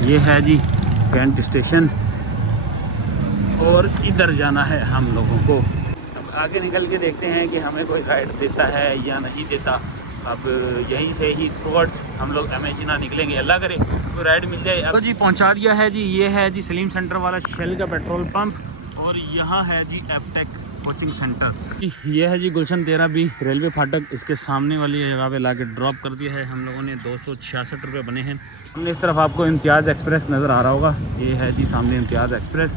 ये है जी cantt station और इधर जाना है हम लोगों को। अब आगे निकल के देखते हैं कि हमें कोई राइड देता है या नहीं देता। अब यहीं से ही टुवर्ड्स हम लोग एमेजिना निकलेंगे, अल्लाह करे कोई राइड मिल जाए। अब जी पहुंचा दिया है जी, ये है जी सलीम सेंटर वाला शेल का पेट्रोल पंप और यहाँ है जी एपटेक कोचिंग सेंटर। ये है जी गुलशन 13B रेलवे फाटक, इसके सामने वाली जगह पे लाके ड्रॉप कर दिया है हम लोगों ने। 266 रुपये बने हैं। हमने इस तरफ आपको इम्तियाज़ एक्सप्रेस नज़र आ रहा होगा, ये है जी सामने इम्तियाज़ एक्सप्रेस।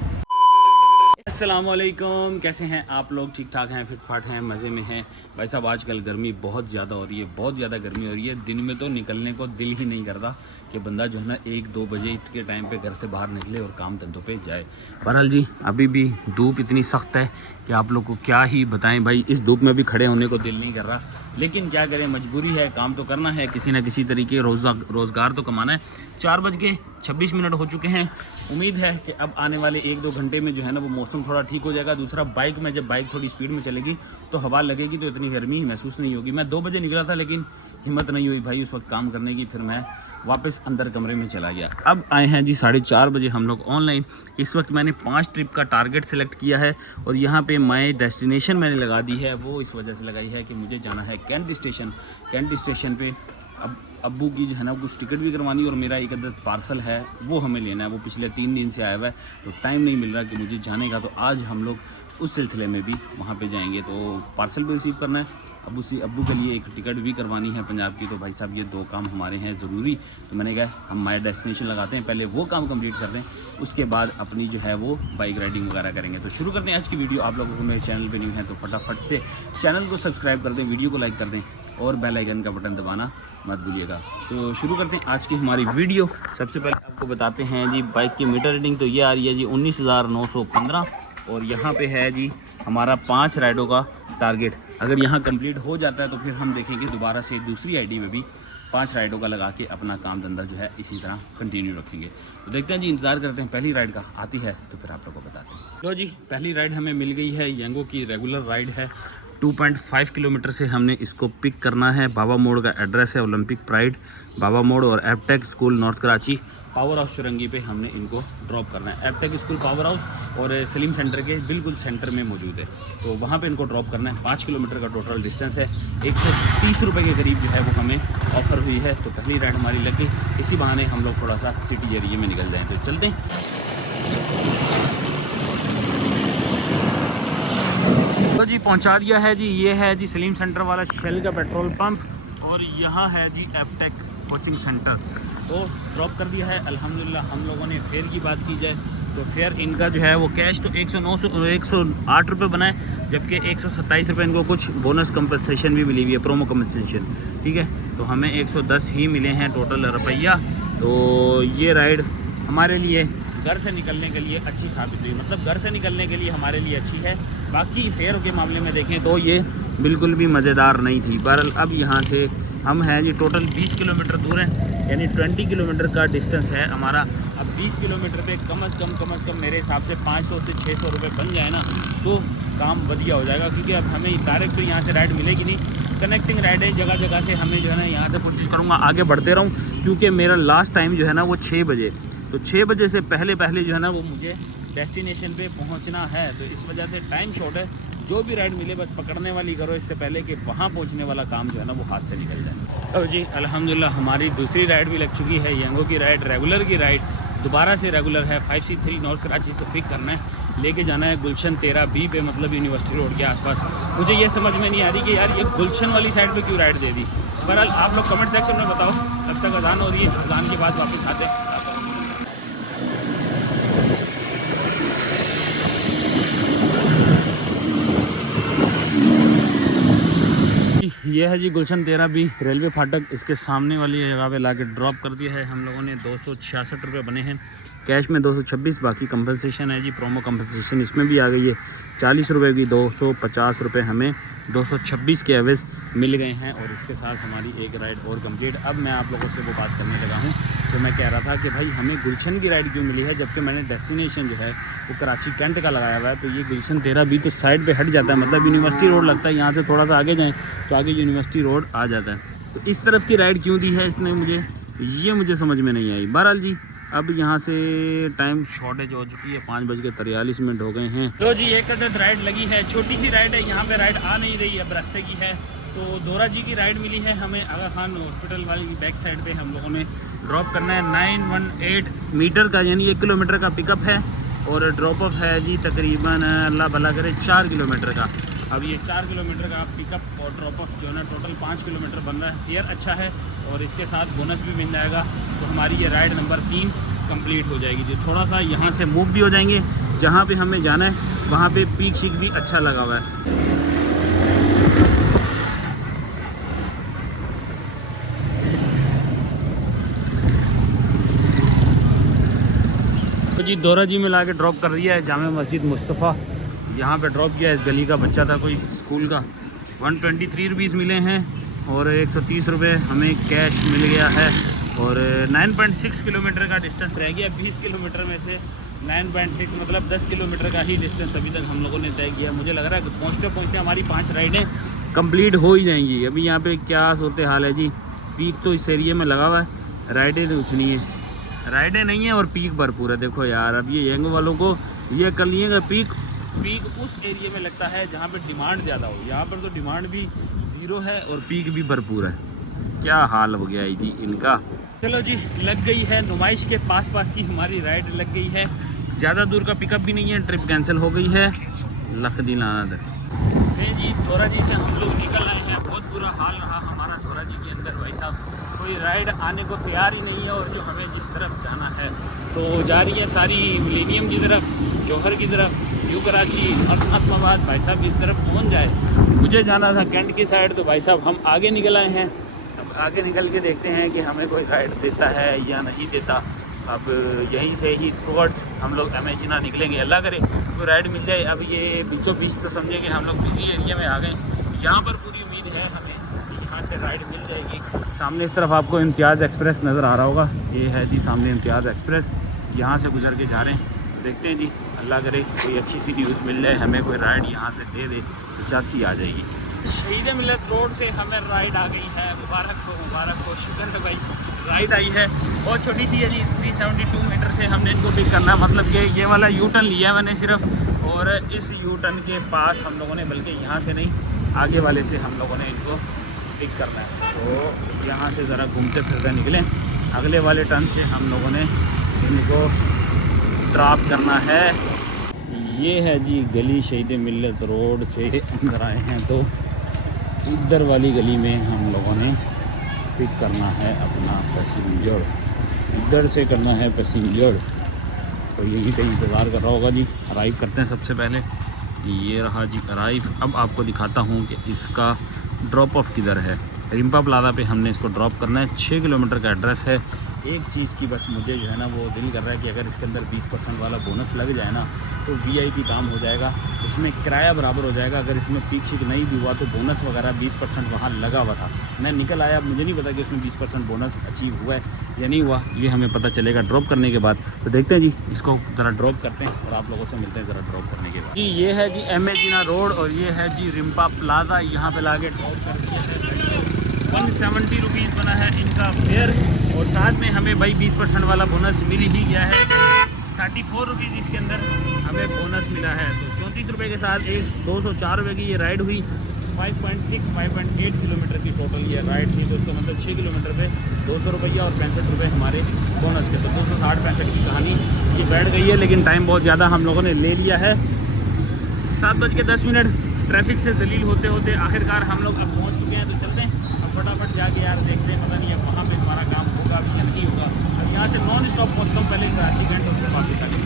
अस्सलामुअलैकुम, कैसे हैं आप लोग? ठीक ठाक हैं, फिट फाट हैं, मज़े में हैं। भाई साहब आजकल गर्मी बहुत ज़्यादा हो रही है, बहुत ज़्यादा गर्मी हो रही है। दिन में तो निकलने को दिल ही नहीं करता कि बंदा जो है ना 1-2 बजे के टाइम पे घर से बाहर निकले और काम धंधों पे जाए। बहरहाल जी अभी भी धूप इतनी सख्त है कि आप लोग को क्या ही बताएं भाई, इस धूप में भी खड़े होने को दिल नहीं कर रहा, लेकिन क्या करें, मजबूरी है, काम तो करना है, किसी न किसी तरीके रोज़गार तो कमाना है। 4:26 हो चुके हैं। उम्मीद है कि अब आने वाले 1-2 घंटे में जो है ना वो मौसम थोड़ा ठीक हो जाएगा। दूसरा बाइक में जब बाइक थोड़ी स्पीड में चलेगी तो हवा लगेगी तो इतनी गर्मी महसूस नहीं होगी। मैं 2 बजे निकला था लेकिन हिम्मत नहीं हुई भाई उस वक्त काम करने की, फिर मैं वापस अंदर कमरे में चला गया। अब आए हैं जी 4:30 बजे हम लोग ऑनलाइन। इस वक्त मैंने 5 ट्रिप का टारगेट सेलेक्ट किया है और यहाँ पे माई डेस्टिनेशन मैंने लगा दी है। वो इस वजह से लगाई है कि मुझे जाना है कैंट स्टेशन। कैंट स्टेशन पे अब अब्बू की जो है ना कुछ टिकट भी करवानी और मेरा एक अदद पार्सल है वो हमें लेना है। वो पिछले 3 दिन से आया हुआ है तो टाइम नहीं मिल रहा कि मुझे जाने का, तो आज हम लोग उस सिलसिले में भी वहाँ पे जाएंगे। तो पार्सल भी रिसीव करना है, अब्बू के लिए एक टिकट भी करवानी है पंजाब की। तो भाई साहब ये 2 काम हमारे हैं ज़रूरी। तो मैंने कहा हम माई डेस्टिनेशन लगाते हैं, पहले वो काम कंप्लीट कर दें, उसके बाद अपनी जो है वो बाइक राइडिंग वगैरह करेंगे। तो शुरू करते हैं आज की वीडियो। आप लोगों को मेरे चैनल पे न्यू है तो फटाफट से चैनल को सब्सक्राइब कर दें, वीडियो को लाइक कर दें और बेल आइकन का बटन दबाना मत भूलिएगा। तो शुरू करते हैं आज की हमारी वीडियो। सबसे पहले आपको बताते हैं जी बाइक की मीटर रीडिंग। तो ये आ रही है जी 19,915 और यहाँ पे है जी हमारा 5 राइडों का टारगेट। अगर यहाँ कंप्लीट हो जाता है तो फिर हम देखेंगे दोबारा से दूसरी आईडी में भी 5 राइडों का लगा के अपना काम धंधा जो है इसी तरह कंटिन्यू रखेंगे। तो देखते हैं जी, इंतज़ार करते हैं पहली राइड का, आती है तो फिर आप लोगों को बताते हैं। लो जी पहली राइड हमें मिल गई है, यंगो की रेगुलर राइड है। 2.5 किलोमीटर से हमने इसको पिक करना है। बाबा मोड़ का एड्रेस है ओलंपिक प्राइड बाबा मोड़ और Aptech school north Karachi power house Chowrangi पे हमने इनको ड्रॉप करना है। एपटेक स्कूल पावर हाउस और सलीम सेंटर के बिल्कुल सेंटर में मौजूद है, तो वहाँ पे इनको ड्रॉप करना है। 5 किलोमीटर का टोटल डिस्टेंस है। 130 रुपये के करीब जो है वो हमें ऑफ़र हुई है। तो पहली राइड हमारी लग गई, इसी बहाने हम लोग थोड़ा सा सिटी एरिया में निकल जाएँ। तो चलते हैं। तो जी पहुंचा दिया है जी, ये है जी सलीम सेंटर वाला शेल का पेट्रोल पंप और यहाँ है जी एपटेक कोचिंग सेंटर। तो ड्रॉप कर दिया है अल्हम्दुलिल्लाह। हम लोगों ने फेयर की बात की जाए तो फेयर इनका जो है वो कैश तो 108 रुपये बनाए, जबकि 127 रुपये इनको कुछ बोनस कंपनसेशन भी मिली हुई है, प्रोमो कंपनसेशन, ठीक है। तो हमें 110 ही मिले हैं टोटल रुपया। तो ये राइड हमारे लिए घर से निकलने के लिए अच्छी साबित हुई, मतलब घर से निकलने के लिए हमारे लिए अच्छी है। बाकी फेयर के मामले में देखें तो ये बिल्कुल भी मज़ेदार नहीं थी। बहरहाल अब यहाँ से हम हैं जी टोटल 20 किलोमीटर दूर हैं, यानी 20 किलोमीटर का डिस्टेंस है हमारा। अब 20 किलोमीटर पे कम अज़ कम मेरे हिसाब से 500 से 600 रुपये बन जाए ना तो काम बढ़िया हो जाएगा, क्योंकि अब हमें डायरेक्ट तो यहाँ से राइड मिलेगी नहीं, कनेक्टिंग राइड है जगह जगह से। हमें जो है ना यहाँ से कोशिश करूँगा आगे बढ़ते रहूँ, क्योंकि मेरा लास्ट टाइम जो है ना वो 6 बजे, तो 6 बजे से पहले जो है ना वो मुझे डेस्टिनेशन पे पहुंचना है। तो इस वजह से टाइम शॉर्ट है। जो भी राइड मिले बस पकड़ने वाली करो इससे पहले कि वहां पहुंचने वाला काम जो है ना वो हाथ से निकल जाए। तो जी अल्हम्दुलिल्लाह हमारी दूसरी राइड भी लग चुकी है, यंगो की राइड, रेगुलर की राइड दोबारा से रेगुलर है। 5C3 नॉर्थ कराची से पिक करना है, लेके जाना है गुलशन 13B पे, मतलब यूनिवर्सिटी रोड के आसपास। मुझे ये समझ में नहीं आ रही कि यार ये गुलशन वाली साइड पे क्यों राइड दे दी। बहरहाल आप लोग कमेंट सेक्शन में बताओ। तब तक अजान हो रही है, अजान के बाद वापस आते हैं। ये है जी गुलशन 13B रेलवे फाटक, इसके सामने वाली जगह पे लाके ड्रॉप कर दिया है हम लोगों ने। 266 रुपये बने हैं, कैश में 226, बाकी कंपनसेशन है जी, प्रोमो कंपनसेशन इसमें भी आ गई है 40 रुपये की। 250 रुपये हमें 226 के एवरेज मिल गए हैं और इसके साथ हमारी एक राइड और कंप्लीट। अब मैं आप लोगों से वो बात करने लगा हूँ तो मैं कह रहा था कि भाई हमें गुलशन की राइड क्यों मिली है, जबकि मैंने डेस्टिनेशन जो है वो कराची कैंट का लगाया हुआ है। तो ये गुलशन 13B तो साइड पे हट जाता है, मतलब यूनिवर्सिटी रोड लगता है। यहाँ से थोड़ा सा आगे जाएँ तो आगे यूनिवर्सिटी रोड आ जाता है। तो इस तरफ की राइड क्यों दी है इसने मुझे, ये मुझे समझ में नहीं आई। बहरहाल जी अब यहाँ से टाइम शॉर्टेज हो चुकी है, 5:43 हो गए हैं। तो जी एक अदद राइड लगी है, छोटी सी राइड है, यहाँ पे राइड आ नहीं रही है, अब रास्ते की है। तो दोरा जी की राइड मिली है हमें, आगा खान हॉस्पिटल वाली बैक साइड पे हम लोगों ने ड्रॉप करना है। 918 मीटर का यानी 1 किलोमीटर का पिकअप है और ड्रॉप ऑफ है जी तकरीबन अल्लाह भला करे 4 किलोमीटर का। अब ये 4 किलोमीटर का पिकअप और ड्रॉप ऑफ जो है ना टोटल 5 किलोमीटर बन रहा है। फेयर अच्छा है और इसके साथ बोनस भी मिल जाएगा, तो हमारी ये राइड नंबर 3 कंप्लीट हो जाएगी जी। थोड़ा सा यहाँ से मूव भी हो जाएंगे, जहाँ पे हमें जाना है वहाँ पे पीक शीक भी अच्छा लगा हुआ है। तो जी दोरा जी में ला के ड्रॉप कर दिया है जामा मस्जिद मुस्तफ़ा, यहाँ पे ड्रॉप किया है। इस गली का बच्चा था कोई स्कूल का। 123 रुपीज़ मिले हैं और 130 रुपये हमें कैश मिल गया है। और 9.6 किलोमीटर का डिस्टेंस रह गया। 20 किलोमीटर में से 9.6 मतलब 10 किलोमीटर का ही डिस्टेंस अभी तक हम लोगों ने तय किया। मुझे लग रहा है कि पहुँचते पहुँचते हमारी 5 राइडें कंप्लीट हो ही जाएंगी। अभी यहाँ पे क्या सूरत हाल है जी, पीक तो इस एरिए में लगा हुआ है, राइडें तो कुछ नहीं है, राइडें नहीं है और पीक भरपूर है। देखो यार, अब ये यंग वालों को ये कर लिए पीक उस एरिया में लगता है जहाँ पे डिमांड ज़्यादा हो। यहाँ पर तो डिमांड भी ज़ीरो है और पीक भी भरपूर है। क्या हाल हो गया है जी इनका। चलो जी, लग गई है नुमाइश के पास की हमारी राइड लग गई है। ज़्यादा दूर का पिकअप भी नहीं है, ट्रिप कैंसिल हो गई है। लख दी लाना दर नहीं जी, धोरा जी से हम लोग निकल आए हैं। बहुत बुरा हाल रहा हमारा धोरा जी के अंदर, भाई साहब कोई राइड आने को तैयार ही नहीं है। और जो हमें जिस तरफ जाना है तो जा रही है सारी मिलेनियम की तरफ, जौहर की तरफ, न्यू कराची, अस्माबाद। भाई साहब इस तरफ कौन जाए, मुझे जाना था कैंट की साइड, तो भाई साहब हम आगे निकल आए हैं। अब आगे निकल के देखते हैं कि हमें कोई राइड देता है या नहीं देता। अब यहीं से ही टुवर्ड्स हम लोग एमेजिना निकलेंगे, अल्लाह करे कोई राइड मिल जाए। अब ये बीचों बीच तो समझे कि हम लोग बिजी एरिया में आ गए। यहाँ पर पूरी उम्मीद है हमें कि यहाँ से राइड मिल जाएगी। सामने इस तरफ आपको इम्तियाज़ एक्सप्रेस नज़र आ रहा होगा, ये है जी सामने इम्तियाज़ एक्सप्रेस। यहाँ से गुजर के जा रहे हैं, देखते हैं जी, अल्लाह करे कोई अच्छी सी न्यूज़ मिल जाए, हमें कोई राइड यहाँ से दे दे तो चासी आ जाएगी। शहीद मिलत रोड से हमें राइड आ गई है, मुबारक हो, शुक्र है भाई राइड आई है। बहुत छोटी सी है जी, 372 मीटर से हमने इनको पिक करना, मतलब कि ये वाला यू टर्न लिया है मैंने सिर्फ, और इस यू टर्न के पास हम लोगों ने, बल्कि यहाँ से नहीं आगे वाले से हम लोगों ने इनको पिक करना है। तो यहाँ से ज़रा घूमते फिरते निकलें, अगले वाले टर्न से हम लोगों ने इनको ड्रॉप करना है। ये है जी गली शहीद मिल्लत रोड से अंदर आए हैं, तो इधर वाली गली में हम लोगों ने पिक करना है अपना पैसेंजर, इधर से करना है पैसेंजर। तो यहीं पे इंतज़ार कर रहा होगा जी। अराइव करते हैं सबसे पहले, ये रहा जी अराइव। अब आपको दिखाता हूँ कि इसका ड्रॉप ऑफ किधर है। रिम्पा प्लाजा पे हमने इसको ड्रॉप करना है, 6 किलोमीटर का एड्रेस है। एक चीज़ की बस मुझे जो है ना वो दिल कर रहा है कि अगर इसके अंदर 20% वाला बोनस लग जाए ना तो वीआईपी काम हो जाएगा, उसमें किराया बराबर हो जाएगा। अगर इसमें पीक शीक नहीं भी हुआ तो बोनस वगैरह 20% वहाँ लगा हुआ था। मैं निकल आया, मुझे नहीं पता कि उसमें 20% बोनस अचीव हुआ है या नहीं हुआ, ये हमें पता चलेगा ड्रॉप करने के बाद। तो देखते हैं जी, इसको ज़रा ड्रॉप करते हैं और आप लोगों से मिलते हैं ज़रा ड्रॉप करने के बाद। जी ये है जी एमेजिना रोड और ये है जी रिम्पा प्लाजा। यहाँ पर ला के ड्रॉप कर दिया है। 170 रुपीज़ बना है इनका फेयर और साथ में हमें भाई 20% वाला बोनस मिल ही गया है। 34 रुपीज़ इसके अंदर हमें बोनस मिला है। तो 34 रुपये के साथ 204 रुपये की ये राइड हुई। 5.8 किलोमीटर की टोटल ये राइड थी। तो उसका मतलब 6 किलोमीटर पे 200 रुपया और 65 रुपये हमारे बोनस के। तो 260-65 की कहानी ये बैठ गई है, लेकिन टाइम बहुत ज़्यादा हम लोगों ने ले लिया है। 7:10 ट्रैफिक से जलील होते होते आखिरकार हम लोग अब पहुँच चुके हैं। तो चलते हैं अब फटाफट जाके यार देखते हैं, पता नहीं अब वहाँ पे हमारा काम होगा भी या नहीं होगा। अब यहाँ से नॉन स्टॉप पहुँचता हूँ पहले कराची कैंट और फिर वापस आगे।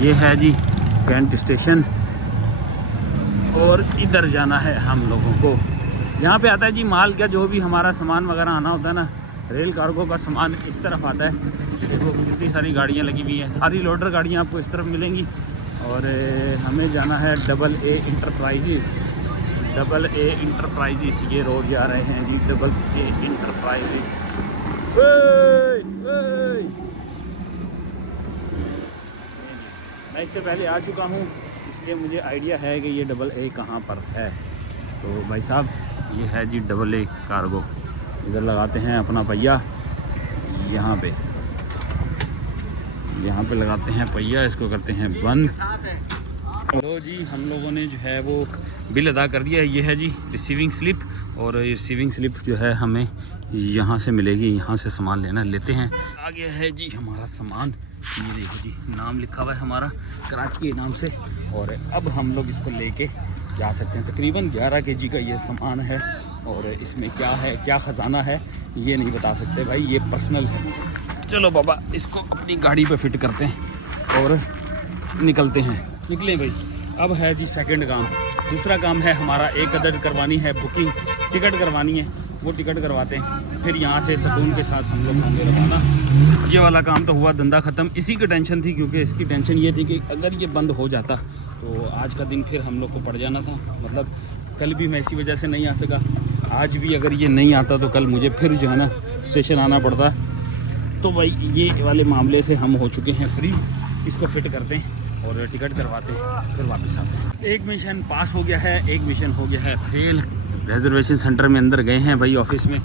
ये है जी कैंट स्टेशन और इधर जाना है हम लोगों को। यहाँ पे आता है जी माल का, जो भी हमारा सामान वगैरह आना होता है ना, रेल कार्गो का सामान इस तरफ आता है। देखो कितनी सारी गाड़ियाँ लगी हुई हैं, सारी लोडर गाड़ियाँ आपको इस तरफ मिलेंगी। और हमें जाना है AA इंटरप्राइजेस, ये रोड जा रहे हैं जी AA इंटरप्राइजेस। मैं इससे पहले आ चुका हूँ इसलिए मुझे आइडिया है कि ये डबल ए कहाँ पर है। तो भाई साहब ये है जी डबल ए कार्गो। इधर लगाते हैं अपना पहिया, यहाँ पे लगाते हैं पहिया, इसको करते हैं बंद। लो जी हम लोगों ने जो है वो बिल अदा कर दिया है। ये है जी रिसीविंग स्लिप, और ये रिसीविंग स्लिप जो है हमें यहाँ से मिलेगी, यहाँ से सामान लेते हैं। आगे है जी हमारा सामान, ये देखो जी नाम लिखा हुआ है हमारा कराची के नाम से, और अब हम लोग इसको लेके जा सकते हैं। तकरीबन 11 kg का ये सामान है, और इसमें क्या है, क्या ख़जाना है ये नहीं बता सकते भाई, ये पर्सनल है। चलो बाबा इसको अपनी गाड़ी पे फिट करते हैं और निकलें भाई। अब है जी सेकंड काम। दूसरा काम है हमारा एक अदद करवानी है बुकिंग, टिकट करवानी है, वो टिकट करवाते हैं, फिर यहाँ से सुकून के साथ हम लोग होंगे रवाना। ये वाला काम तो हुआ, धंधा ख़त्म। इसी की टेंशन थी, क्योंकि इसकी टेंशन ये थी कि अगर ये बंद हो जाता तो आज का दिन फिर हम लोग को पड़ जाना था। मतलब कल भी मैं इसी वजह से नहीं आ सका, आज भी अगर ये नहीं आता तो कल मुझे फिर जो है ना स्टेशन आना पड़ता। तो भाई ये वाले मामले से हम हो चुके हैं फ्री। इसको फिट करते हैं और टिकट करवाते हैं, फिर वापस आते हैं। एक मिशन पास हो गया है, एक मिशन हो गया है फेल। रिजर्वेशन सेंटर में अंदर गए हैं भाई, ऑफिस में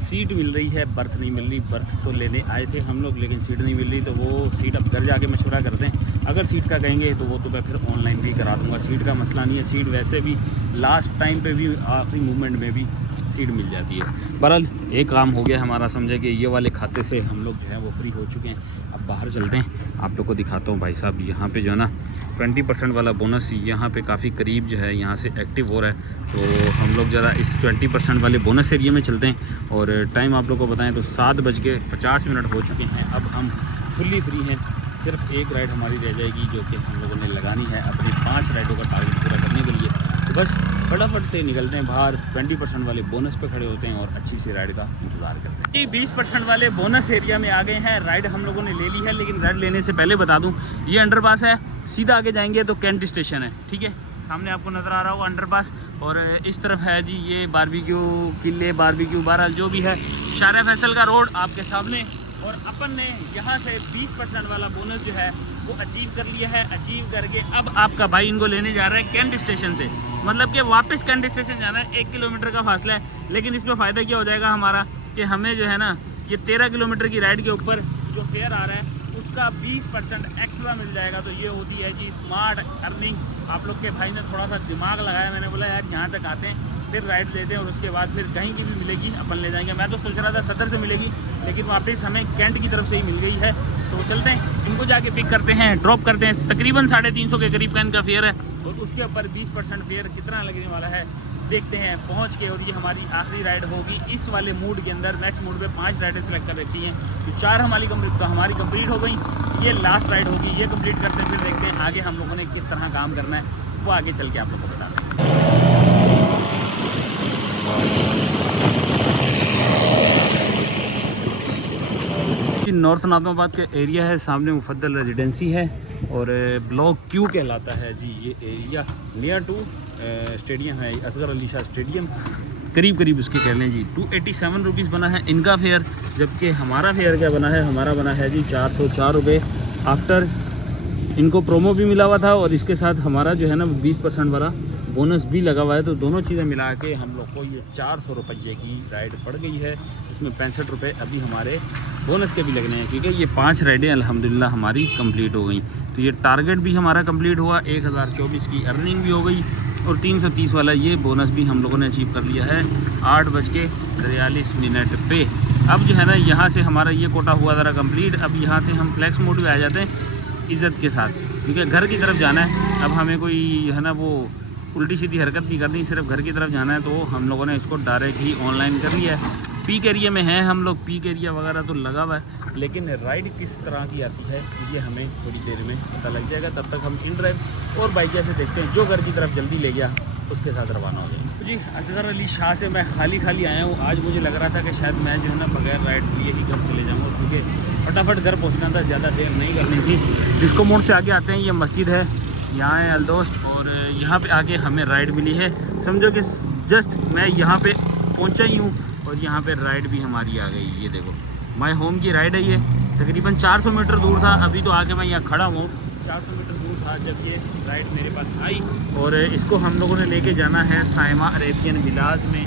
सीट मिल रही है, बर्थ नहीं मिल रही। बर्थ तो लेने आए थे हम लोग, लेकिन सीट नहीं मिल रही, तो वो सीट अब घर जाके मशवरा करते हैं। अगर सीट का कहेंगे तो वो तो मैं फिर ऑनलाइन भी करा दूँगा, सीट का मसला नहीं है। सीट वैसे भी लास्ट टाइम पे भी, आखिरी मूवमेंट में भी सीट मिल जाती है। बहरहाल एक काम हो गया हमारा, समझे कि ये वाले खाते से हम लोग जो है वो फ्री हो चुके हैं। अब बाहर चलते हैं, आप लोग को दिखाता हूँ भाई साहब। यहाँ पे जो है ना 20% वाला बोनस यहाँ पे काफ़ी करीब जो है यहाँ से एक्टिव हो रहा है। तो हम लोग ज़रा इस 20% वाले बोनस एरिया में चलते हैं। और टाइम आप लोग को बताएं तो 7:50 हो चुके हैं। अब हम फुल्ली फ्री हैं, सिर्फ एक राइड हमारी रह जाएगी जो कि हम लोगों ने लगानी है अपनी 5 राइडों का टारगेट पूरा करने के लिए। तो बस फटाफट से निकलते हैं बाहर, 20% वाले बोनस पे खड़े होते हैं और अच्छी सी राइड का इंतज़ार करते हैं। 20% वाले बोनस एरिया में आ गए हैं, राइड हम लोगों ने ले ली है। लेकिन राइड लेने से पहले बता दूं, ये अंडरपास है, सीधा आगे जाएंगे तो कैंट स्टेशन है, ठीक है, सामने आपको नज़र आ रहा होगा अंडरपास। और इस तरफ है जी ये बारबेक्यू किले, बारबेक्यू बहरहाल जो भी है, शार फैसल का रोड आपके सामने। और अपन ने यहाँ से 20% वाला बोनस जो है वो अचीव कर लिया है। अचीव करके अब आपका भाई इनको लेने जा रहा है कैंट स्टेशन से, मतलब कि वापस कैंट स्टेशन जाना है। 1 किलोमीटर का फासला है, लेकिन इसमें फ़ायदा क्या हो जाएगा हमारा कि हमें जो है ना ये 13 किलोमीटर की राइड के ऊपर जो फेयर आ रहा है उसका 20% एक्स्ट्रा मिल जाएगा। तो ये होती है जी स्मार्ट अर्निंग। आप लोग के भाई ने थोड़ा सा दिमाग लगाया, मैंने बोला यार यहाँ तक आते हैं फिर राइड लेते हैं और उसके बाद फिर कहीं की भी मिलेगी अपन ले जाएंगे। मैं तो सोच रहा था सदर से मिलेगी, लेकिन वापस हमें कैंट की तरफ से ही मिल गई है। तो चलते हैं, इनको जाके पिक करते हैं, ड्रॉप करते हैं। तकरीबन 350 के करीब का इनका फेयर है, और उसके ऊपर 20% फेयर कितना लगने वाला है देखते हैं पहुंच के। और ये हमारी आखिरी राइड होगी इस वाले मूड के अंदर। नेक्स्ट मूड पे 5 राइडें सेलेक्ट कर रखी हैं, तो 4 हमारी कंप्लीट हो गई। ये लास्ट राइड होगी, ये कंप्लीट करते हैं, फिर देखते हैं आगे हम लोगों ने किस तरह काम करना है, वो आगे चल के आप लोगों को बताते हैं। नॉर्थ नाज़िमाबाद के एरिया है, सामने मुफद्दल रेजिडेंसी है और ब्लॉक क्यू कहलाता है जी ये एरिया। नियर टू स्टेडियम है, असगर अली शाह स्टेडियम, करीब उसके कह लें जी। 287 रुपीज़ बना है इनका फेयर, जबकि हमारा फेयर क्या बना है, हमारा बना है जी 404 रुपये। आफ्टर इनको प्रोमो भी मिला हुआ था और इसके साथ हमारा जो है ना 20% वाला बोनस भी लगा हुआ है। तो दोनों चीज़ें मिला के हम लोग को ये 400 रुपये की राइड पड़ गई है। इसमें 65 रुपये अभी हमारे बोनस के भी लगने हैं, क्योंकि ये 5 राइडें अल्हम्दुलिल्लाह हमारी कंप्लीट हो गई। तो ये टारगेट भी हमारा कंप्लीट हुआ, 1024 की अर्निंग भी हो गई, और 330 वाला ये बोनस भी हम लोगों ने अचीव कर लिया है 8:43 पे। अब जो है ना यहाँ से हमारा ये कोटा हुआ ज़रा कंप्लीट। अब यहाँ से हम फ्लैक्स मोड में आ जाते हैं इज़्ज़त के साथ, क्योंकि घर की तरफ जाना है। अब हमें कोई है ना वो उल्टी सीधी हरकत नहीं करनी, सिर्फ घर की तरफ जाना है। तो हम लोगों ने इसको डायरेक्ट ही ऑनलाइन कर लिया है। पीक एरिया में हैं हम लोग, पीक एरिया वगैरह तो लगा हुआ है, लेकिन राइड किस तरह की आती है ये हमें थोड़ी देर में पता लग जाएगा। तब तक हम इन ड्राइव और बाइक जैसे देखते हैं, जो घर की तरफ जल्दी ले गया उसके साथ रवाना हो जाएंगे। जी असगर अली शाह से मैं खाली आया हूँ। आज मुझे लग रहा था कि शायद मैं जो है ना बगैर राइड लिए ही घर चले जाऊँगा, क्योंकि फटाफट घर पहुँचना था, ज़्यादा देर नहीं करनी थी। डिस्को मोड़ से आगे आते हैं, ये मस्जिद है, यहाँ है अलदोस्त, और यहाँ पे आके हमें राइड मिली है। समझो कि जस्ट मैं यहाँ पे पहुँचा ही हूँ और यहाँ पे राइड भी हमारी आ गई। ये देखो माय होम की राइड है, ये तकरीबन 400 मीटर दूर था, अभी तो आके मैं यहाँ खड़ा हूँ। 400 मीटर दूर था जब ये राइड मेरे पास आई, और इसको हम लोगों ने लेके जाना है साइमा अरेबियन विलाज में।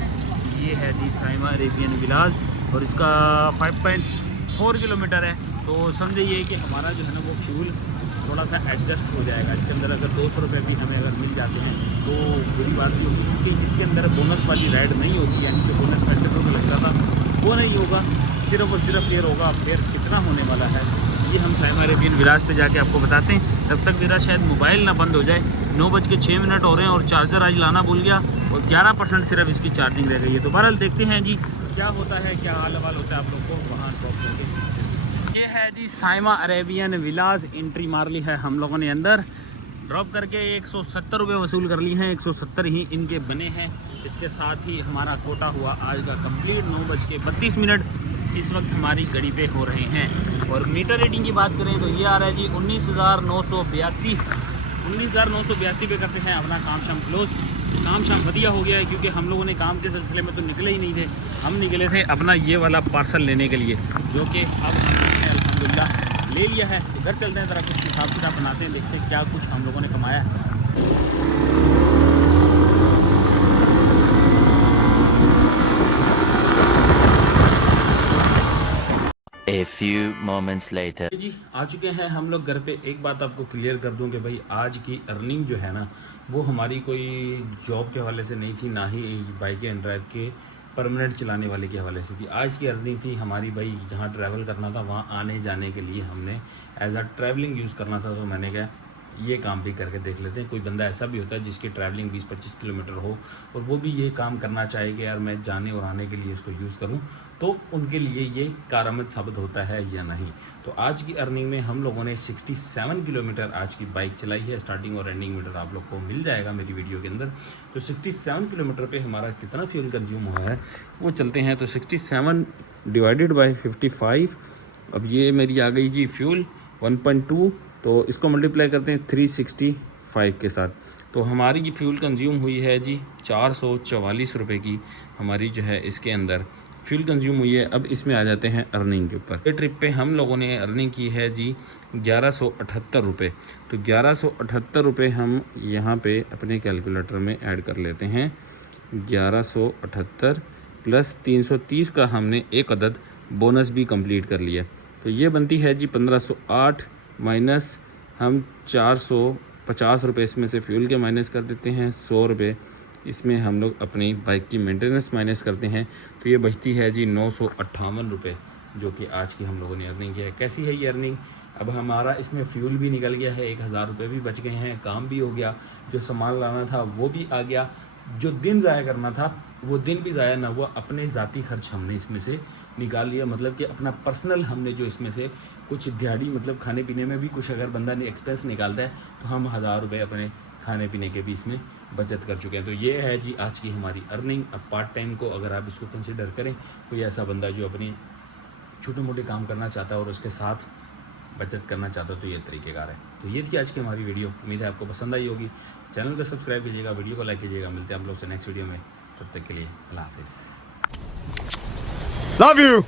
ये है जी साइमा अरेबियन विलाज, और इसका 5.4 किलोमीटर है। तो समझे ये कि हमारा जो है ना वो फ्यूल थोड़ा सा एडजस्ट हो जाएगा इसके अंदर। अगर 200 रुपये भी हमें अगर मिल जाते हैं तो बुरी बात नहीं होगी, क्योंकि इसके अंदर बोनस वाली राइड नहीं होगी, यानी कि बोनस 65 रुपये लगता था वो नहीं होगा, सिर्फ और सिर्फ फेयर होगा। फेयर कितना होने वाला है ये हम साइमा अरेबियन विलाज पे जाके आपको बताते हैं। तब तक मेरा शायद मोबाइल ना बंद हो जाए। 9:06 हो रहे हैं और चार्जर आज लाना भूल गया, और 11% सिर्फ इसकी चार्जिंग रह गई है। तो बहरहाल देखते हैं जी क्या होता है, क्या हाल हवाल होता है आप लोग को वहाँ ड्रॉप करके। ये है जी साइमा अरेबियन विलाज, एंट्री मार ली है हम लोगों ने अंदर। ड्रॉप करके 170 रुपये वसूल कर ली हैं, 170 ही इनके बने हैं। इसके साथ ही हमारा कोटा हुआ आज का कंप्लीट। 9:32 इस वक्त हमारी घड़ी पे हो रहे हैं। और मीटर रीडिंग की बात करें तो ये आ रहा है जी 19,982। 19,982 पे करते हैं अपना काम शाम क्लोज। काम शाम बढ़िया हो गया है, क्योंकि हम लोगों ने काम के सिलसिले में तो निकले ही नहीं थे। हम निकले थे अपना ये वाला पार्सल लेने के लिए, जो कि अब हमने अल्हम्दुलिल्लाह ले लिया है। तो घर चलते हैं, ज़रा कुछ हिसाब किताब बनाते हैं, देखते हैं क्या कुछ हम लोगों ने कमाया है। A few moments later. जी आ चुके हैं हम लोग घर पे। एक बात आपको क्लियर कर दूं कि भाई आज की अर्निंग जो है ना वो हमारी कोई जॉब के हवाले से नहीं थी, ना ही बाइक एंड ड्राइव के परमानेंट चलाने वाले के हवाले से थी। आज की अर्निंग थी हमारी भाई, जहाँ ट्रैवल करना था वहाँ आने जाने के लिए हमने एज अ ट्रैवलिंग यूज़ करना था। तो मैंने कहा ये काम भी करके देख लेते हैं। कोई बंदा ऐसा भी होता है जिसकी ट्रैवलिंग 20-25 किलोमीटर हो और वो भी ये काम करना चाहे कि यार मैं जाने और आने के लिए इसको यूज़ करूं, तो उनके लिए ये कारआमद साबित होता है या नहीं। तो आज की अर्निंग में हम लोगों ने 67 किलोमीटर आज की बाइक चलाई है। स्टार्टिंग और एंडिंग मीटर आप लोग को मिल जाएगा मेरी वीडियो के अंदर। तो 67 किलोमीटर पे हमारा कितना फ्यूल कंज्यूम हुआ है वो चलते हैं। तो 67 डिवाइडेड बाई 55, अब ये मेरी आ गई जी फ्यूल 1.2, तो इसको मल्टीप्लाई करते हैं 365 के साथ। तो हमारी ये फ्यूल कंज्यूम हुई है जी 444 रुपये की हमारी जो है इसके अंदर फ्यूल कंज्यूम हुई है। अब इसमें आ जाते हैं अर्निंग के ऊपर। ये ट्रिप पे हम लोगों ने अर्निंग की है जी 1178 रुपये। तो 1178 रुपये हम यहाँ पे अपने कैलकुलेटर में ऐड कर लेते हैं। 1178 प्लस 330 का हमने एक अदद बोनस भी कंप्लीट कर लिया। तो ये बनती है जी 1508 माइनस हम 450 रुपये इसमें से फ्यूल के माइनस कर देते हैं। 100 रुपये इसमें हम लोग अपनी बाइक की मेंटेनेंस माइनस करते हैं। तो ये बचती है जी 958 रुपये, जो कि आज की हम लोगों ने अर्निंग किया है। कैसी है ये अर्निंग? अब हमारा इसमें फ्यूल भी निकल गया है, 1000 रुपये भी बच गए हैं, काम भी हो गया, जो सामान लाना था वो भी आ गया, जो दिन ज़ाया करना था वो दिन भी ज़ाया ना हुआ। अपने ज़ाती खर्च हमने इसमें से निकाल लिया, मतलब कि अपना पर्सनल हमने जो इसमें से कुछ दिहाड़ी मतलब खाने पीने में भी कुछ अगर बंदा ने एक्सपेंस निकालता है तो हम 1000 रुपये अपने खाने पीने के भी इसमें बचत कर चुके हैं। तो ये है जी आज की हमारी अर्निंग। अब पार्ट टाइम को अगर आप इसको कंसिडर करें, कोई ऐसा बंदा जो अपनी छोटे मोटे काम करना चाहता है और उसके साथ बचत करना चाहता है, तो ये तरीक़ेकार है। तो ये थी आज की हमारी वीडियो। उम्मीद है आपको पसंद आई होगी। चैनल को सब्सक्राइब कीजिएगा, वीडियो को लाइक कीजिएगा। मिलते हैं आप लोग से नेक्स्ट वीडियो में, तब तक के लिए अल्लाह हाफिज़। Love you.